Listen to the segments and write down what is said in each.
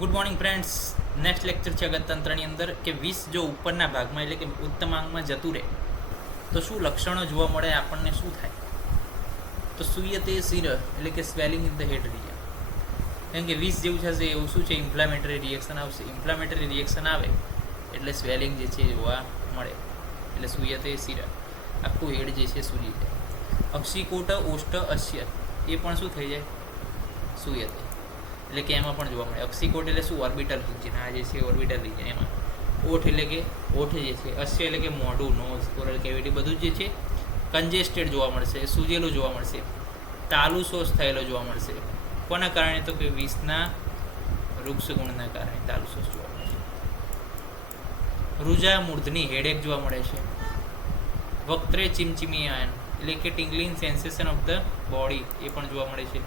Good morning friends. Next lecture છે ગતંત્રની અંદર કે 20 જો ઉપરના ભાગમાં એટલે કે ઉત્તમાંગમાં જતું રહે તો શું લક્ષણો જોવા મળે, આપણને શું થાય? તો સૂયતે શિર એટલે કે swelling in the head region. કેમ કે 20 જેવું થશે એવું શું છે, ઇન્ફ્લામેટરી રિએક્શન આવશે. ઇન્ફ્લામેટરી રિએક્શન આવે એટલે સ્વેલિંગ જે છે જોવા મળે, એટલે સૂયતે શિર, આખું હેડ જે છે સૂજી જાય. અક્ષિકોટ ઓષ્ટ અશ્ય એ પણ શું થઈ જાય, સૂયતે, એટલે કે એમાં પણ જોવા મળે. અક્ષિકોટ એટલે શું, ઓર્બિટલ રિજન, આ જે છે ઓર્બિટલ રિજન. એમાં ઓઠ એટલે કે ઓઠ જે છે, અશ્ય એટલે કે મોઢું, નોઝ, ઓરલ કેવિટી, બધું જે છે કન્જેસ્ટેડ જોવા મળશે, સૂજેલું જોવા મળશે. તાલુસોસ થયેલો જોવા મળશે. કોના કારણે? તો કે 20ના વૃક્ષ ગુણના કારણે તાલુસોસ જોવા મળે છે. રૂજા મૂર્ધની હેડેક જોવા મળે છે. વક્ત્રે ચિમચિમિયાન એટલે કે tingling sensation of the body એ પણ જોવા મળે છે.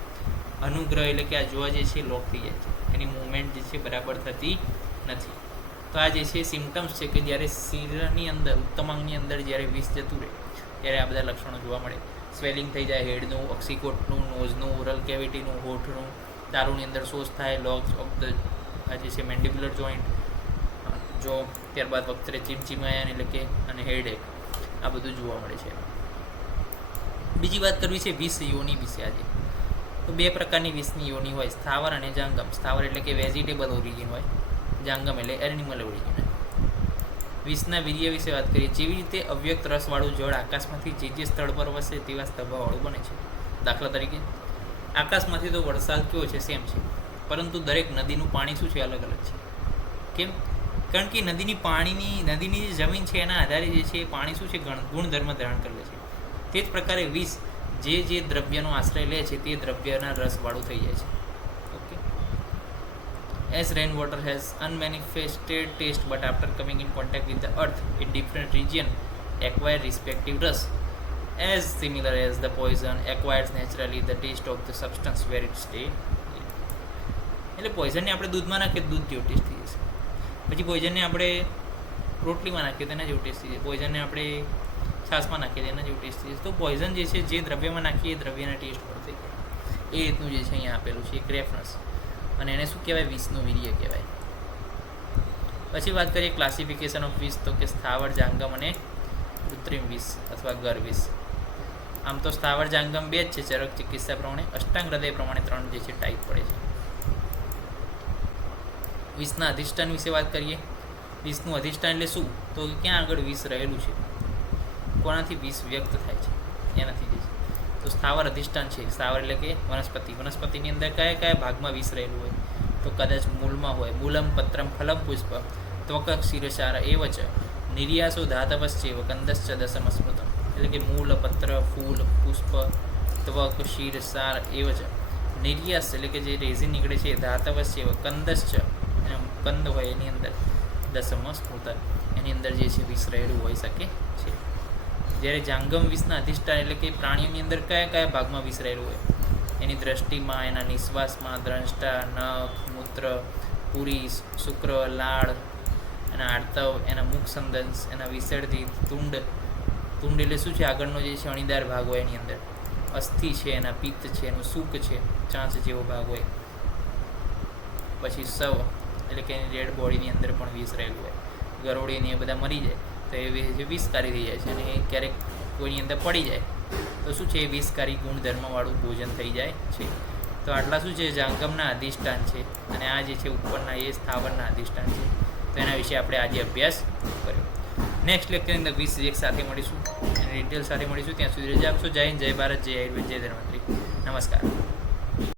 અનુગ્રહ એટલે કે આ જોવા જે છે લોક થઈ જાય છે, એની મૂવમેન્ટ જે છે બરાબર થતી નથી. તો આ જે છે સિમ્ટમ્સ છે કે જ્યારે શિરની અંદર, ઉત્તમાંગની અંદર જ્યારે 20 જતું રહે ત્યારે આ બધા લક્ષણો જોવા મળે. સ્વેલિંગ થઈ જાય હેડનું, ઓક્સિકોટનું, નોઝનું, ઓરલ કેવિટીનું, હોઠનું, તાલુની અંદર સોસ થાય, લોક્સ ઓફ ધ આ જે છે મેન્ડિબ્યુલર જોઈન્ટ જો, ત્યારબાદ વખતે ચિમચિમાયન એટલે કે અને હેડેક, આ બધું જોવા મળે છે. બીજી વાત કરવી છે 20 યોની વિશે આજે. તો બે પ્રકારની 20ની યોની હોય, સ્થાવર અને જાંગમ. સ્થાવર એટલે કે વેજીટેબલ ઓરિજિન હોય, જાંગમ એટલે એનિમલ ઓરિજિન. 20ના વીર્ય વિશે વાત કરીએ. જેવી રીતે અવ્યક્ત રસવાળું જળ આકાશમાંથી જે સ્થળ પર વસે તેવા સ્તંભવાળું બને છે. દાખલા તરીકે આકાશમાંથી તો વરસાદ કેવો છે, સેમ છે, પરંતુ દરેક નદીનું પાણી શું છે, અલગ અલગ છે. કેમ? કારણ કે નદીની જે જમીન છે એના આધારે જે છે એ પાણી શું છે, ગુણધર્મ ધારણ કરે છે. તે જ પ્રકારે 20 જે દ્રવ્યનો આશ્રય લે છે તે દ્રવ્યના રસવાળું થઈ જાય છે. Okay. As rain water has unmanifested taste but after coming in contact with the earth in different region acquire respective rasa, as similar as the poison acquires naturally the taste of the substance where it stay. એટલે પોઈઝનને આપણે દૂધમાં નાખીએ દૂધ જેવો test થઈ જશે. પછી પોઈઝનને આપણે રોટલીમાં નાખીએ તેના જેવું ટેસ્ટ થઈ જાય. પોઈઝનને આપણે છાશમાં નાખીએ એના જેવું ટેસ્ટ થઈ જશે. તો પોઈઝન જે છે જે દ્રવ્યમાં નાખીએ એ દ્રવ્યના ટેસ્ટ પર થઈ જાય. એ રીતનું જે છે અહીંયા આપેલું છે એક રેફરન્સ, અને એને શું કહેવાય, 20નું વીર્ય કહેવાય. પછી વાત કરીએ ક્લાસિફિકેશન ઓફ 20, તો કે સ્થાવર, જાંગમ અને કૃત્રિમ 20 અથવા ગર 20. આમ તો સ્થાવર જાંગમ બે જ છે, ચરક ચિકિત્સા પ્રમાણે. અષ્ટાંગ હૃદય પ્રમાણે 3 જે છે ટાઈપ પડે છે. 20ના અધિષ્ઠાન વિશે વાત કરીએ. 20નું અધિષ્ઠાન એટલે શું, તો ક્યાં આગળ 20 રહેલું છે, કોનાથી 20 વ્યક્ત થાય છે એનાથી જે છે. તો સ્થાવર અધિષ્ઠાન છે. સ્થાવર એટલે કે વનસ્પતિની અંદર કયા કયા ભાગમાં 20 રહેલું હોય, તો કદાચ મૂળમાં હોય, મૂલમ, પત્રમ, ફલમ, પુષ્પ, ત્વક, ક્ષીરસાર એવ ચ નિર્યાસો ધાતવશ્ચેવ કંદશ્ચ દશમ સ્મૃતમ. એટલે કે મૂળ, પત્ર, ફૂલ, પુષ્પ, ત્વક, ક્ષીરસાર એવ ચ નિર્યાસ એટલે કે જે રેઝિન નીકળે છે, ધાતવશ્ચેવ કંદશ્ચ કંદ હોય એની અંદર, દશમ સ્મૃત એની અંદર જે છે 20 રહેલું હોઈ શકે છે. જ્યારે જાંગમ 20ના અધિષ્ઠાન એટલે કે પ્રાણીઓની અંદર કયા કયા ભાગમાં 20 રહેલું હોય, એની દ્રષ્ટિમાં, એના નિશ્વાસમાં, દ્રષ્ટા, નખ, મૂત્ર, પુરી, શુક્ર, લાળ, એના આર્તવ, એના મુખ સંદંશ, એના વિસર્જિત, તુંડ એટલે શું છે, આગળનો જે છે અણીદાર ભાગ હોય એની અંદર, અસ્થિ છે, એના પિત્ત છે, એનું સુક છે, ચાંચ જેવો ભાગ હોય. પછી સવ એટલે કે એની ડેડ બોડીની અંદર પણ 20 રહેલું હોય. ગરોળીને એ બધા મરી જાય તો એ 20કારી થઈ જાય છે, અને એ ક્યારેક કોઈની અંદર પડી જાય તો શું છે, એ 20કારી ગુણધર્મવાળું ભોજન થઈ જાય છે. તો આટલા શું છે, જાંગમના અધિષ્ઠાન છે, અને આ જે છે ઉપરના એ સ્થાવરના અધિષ્ઠાન છે. તો એના વિશે આપણે આજે અભ્યાસ કર્યો. નેક્સ્ટ લેક્ચરની અંદર 20 એક સાથે મળીશું, અને ડિટેલ સાથે મળીશું. ત્યાં સુધી રજા આપશો. જય હિન્દ, જય ભારત, જય આયુર્વેદ, જય ધન્વંતરી. નમસ્કાર.